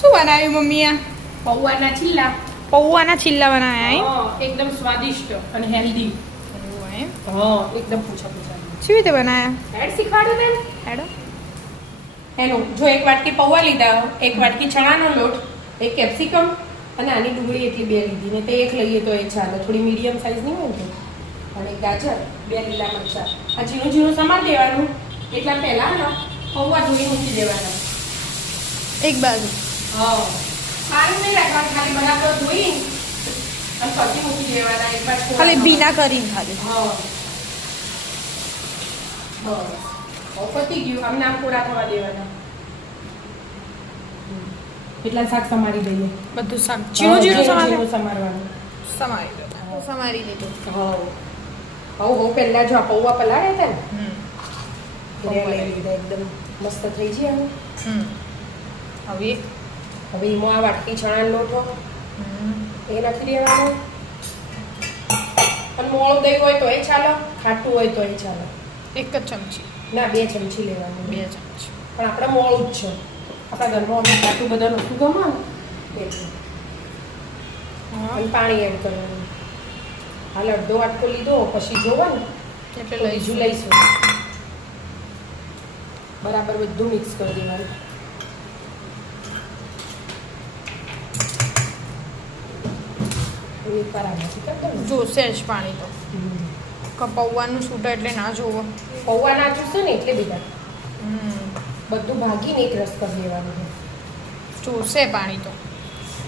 શું બનાવ્યું મમ્મીએ? પૌવાના ચીલા. પૌવાના ચીલા બનાવ્યા. હા, એકદમ સ્વાદિષ્ટ અને હેલ્ધી. એવું એમ? હા, એકદમ પૂછા. કેવી રીતે બનાવ્યા? એડ શીખવાડું ને. હેડો. એનું જો એક વાટકી પૌવા લીધા, એક વાટકી ચણાનો લોટ, એક કેપ્સિકમ અને આની ડુંગળી એટલી બે લીધી ને તે એક લઈએ તો એ ચાલે, થોડી મીડિયમ સાઈઝ ની હોય ને અને એક ગાજર, બે લીલા મરચાં. આ ઝીણું ઝીણું સમાર દેવાનું. એટલા પહેલા ને પૌવા ધોઈ મૂકી દેવાના એક બાજુ. હા, પાણી નહીં રાખવાનું, ખાલી બરાબર ધોઈ અને પછી મૂકી દેવાના. એક બાજુ ખાલી ભીના કરીને ખાલી. હા, બસ પતી ગયું. આમને આમ કોરા થવા દેવાના. એટલા શાક સમારી દઈએ. બધું શાક ઝીણું ઝીણું સમારવાનું. સમારી દો. સમારી દીધું. હવ પહેલા જો આ પૌવા પલાળ્યા હતા ને પૌવા લઈ લીધા, એકદમ મસ્ત થઈ ગયા. હવે એમાં આ વાટકી ચણાનો લોટ એ નાખી દેવાનો. અને મોળું દહીં હોય તો એ ચાલો, ખાટું હોય તો એ ચાલો. એક જ ચમચી ના, 2 ચમચી લેવાનું. 2 ચમચી. પણ આપણે મોળું જ છે. આપણા ઘરમાં અમે ખાટું બધા નહોતું ગમે ને અને પાણી એડ કરવાનું. હાલ અડધો વાટકો લીધો, પછી જોવાનું એટલે બીજું લઈશું. બરાબર બધું મિક્સ કરી દેવાનું. જોશે જ પાણી તો પૌવાનું છૂટે એટલે ના જોવો. પૌવા ના ચૂસે ને એટલે બીજા બધું ભાગીને એક રસ કરી દેવાનું છે. જોશે પાણી તો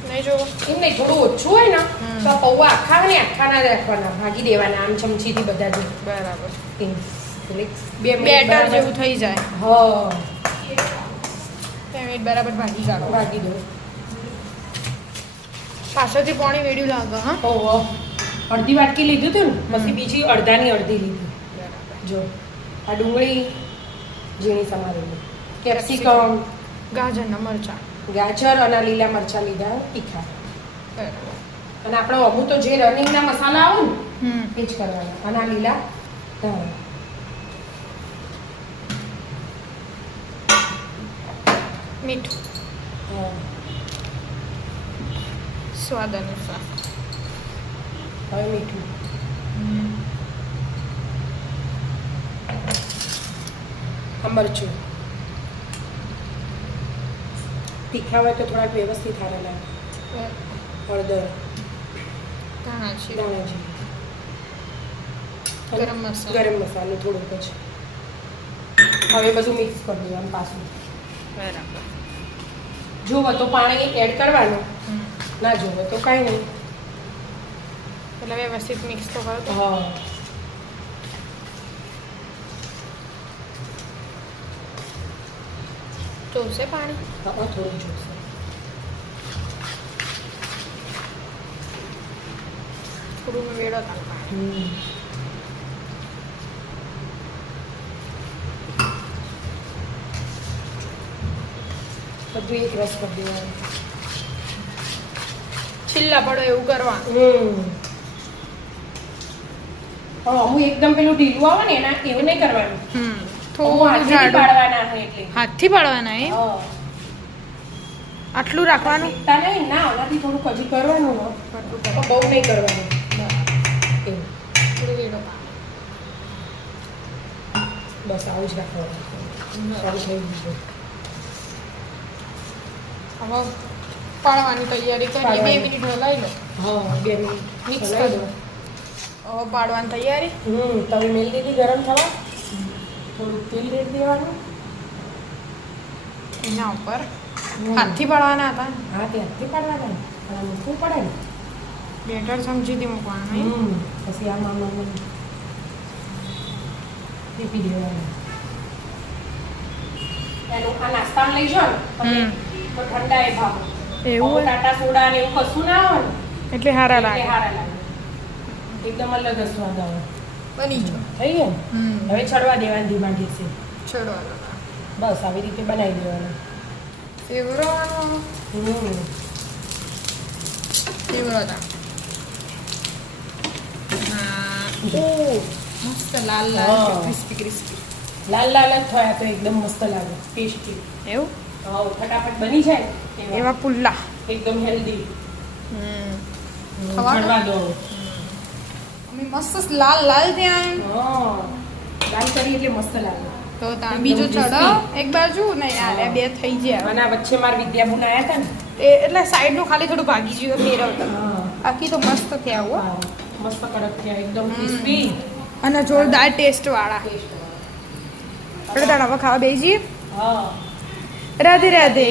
નહીં જોવો. એમ નહીં, થોડું ઓછું હોય ને તો પૌવા આખા ને આખા ના રાખવાના, ભાગી દેવાના આમ ચમચીથી બધા જ. બરાબર. એટલે બેટર જેવું થઈ જાય. હા, 2 મિનિટ બરાબર ભાગી કાઢો. ભાગી દો. પાછળથી પાણી વેડ્યું લાગે. હા, ઓહો, અડધી વાટકી લીધું હતું ને, પછી બીજી અડધાની અડધી લીધી. જો આ ડુંગળી ઝીણી સમારેલી, કેપ્સિકમ, ગાજરના મરચાં, ગાજર અને લીલા મરચાં લીધા તીખા. બરાબર. અને આપણો અમુક તો જે રનિંગના મસાલા આવે ને એ જ કરવાના. અને આ લીલા ધાણા. મીઠું સ્વાદ અનુસાર. હવે મીઠું. મરચું તીખા હોય તો થોડાક વ્યવસ્થિત સારા લાગે. હળદર, ધાણા છે, દાણા જીરું, ગરમ મસાલો. ગરમ મસાલો થોડોક જ. હવે બધું મિક્સ કરી દેવાનું પાછું. બરાબર. જોવો તો પાણી એડ કરવાનું, ના જોવો તો કાંઈ નહીં. એટલે વ્યવસ્થિત મિક્સ તો કરો તો. હા, જોશે પાણી. થોડું જોશે. થોડું વેડો થાય પાણી. બધું એક રસ કરી દેવાનું. છિલ્લા પડો એવું કરવાનું. અમુક એકદમ પેલું ઢીલું આવે ને એના એવું નહીં કરવાનું. થોડું હાથથી જાડું. પાડવાના હોય એટલે. હાથથી પાડવાના એમ? હા. આટલું રાખવાનું. તા નહીં, ના ઓનાથી થોડુંક હજી કરવાનું હોય. આટલું તો કરવાનું. બહુ નહીં કરવાનું. એવું. થોડું વેડો પાણી. બસ આવું જ રાખવાનું. સારું થઈ ગયું. હવે પાડવાની તૈયારી કરીએ. 2 મિનિટ હલાવી લો. હા, 2 મિનિટ મિક્સ હલાવી કરી દો. હવે પાડવાની તૈયારી. તવી મેલ દીધી ગરમ થવા. થોડુંક તેલ રેડી દેવાનું. એના ઉપર હાથથી પાડવાના હતા. હા, તે હાથથી પાડવાના ને. અને મૂકવું પડે ને. બેટર સમજીથી મૂકવાનું. પછી આમાં ટીપી દેવાનું. એનું આ નાસ્તામાં લઈ જાઓ ને તો ઠંડા એ ભાવ. એવું હોય? ટાટા સોડા ને એવું કશું ના આવે ને એટલે સારા એટલે લાગે. સારા લાગે. એકદમ અલગ જ સ્વાદ આવે. બની ગયો. થઈ ગયું ને? હવે ચડવા દેવાની ધીમા ગેસે. છોડવાનો. બસ આવી રીતે બનાવી દેવાનું. ફેવરવાનો. ફેવરતા. મસ્ત લાલ લાલ હા. Crispy crispy. લાલ લાલ જ થયા તો એકદમ મસ્ત લાગે, ટેસ્ટી. એવું? હા ફટાફટ બની જાય એવા પુલ્લા. એકદમ હેલ્ધી. ખવાનું? ખવા દો. અમે મસ્ત લાલ લાલ ત્યાં હા દાલ કરી એટલે મસ્ત લાગે. તો ત્યાં બીજું ચડો એક બાજુ ને યાર આ બે થઈ ગયા. અને આ વચ્ચે માર વિદ્યાબુન આયા હતા ને એટલે સાઈડ નું ખાલી થોડું ભાગી ગયું ફેરવતા. બાકી તો મસ્ત થયા હો. મસ્ત કડક થયા એકદમ ક્રિસ્પી અને જોરદાર ટેસ્ટ વાળા. એટલે તાણ હવે ખાવા બેસી. હા રાધે રાધે.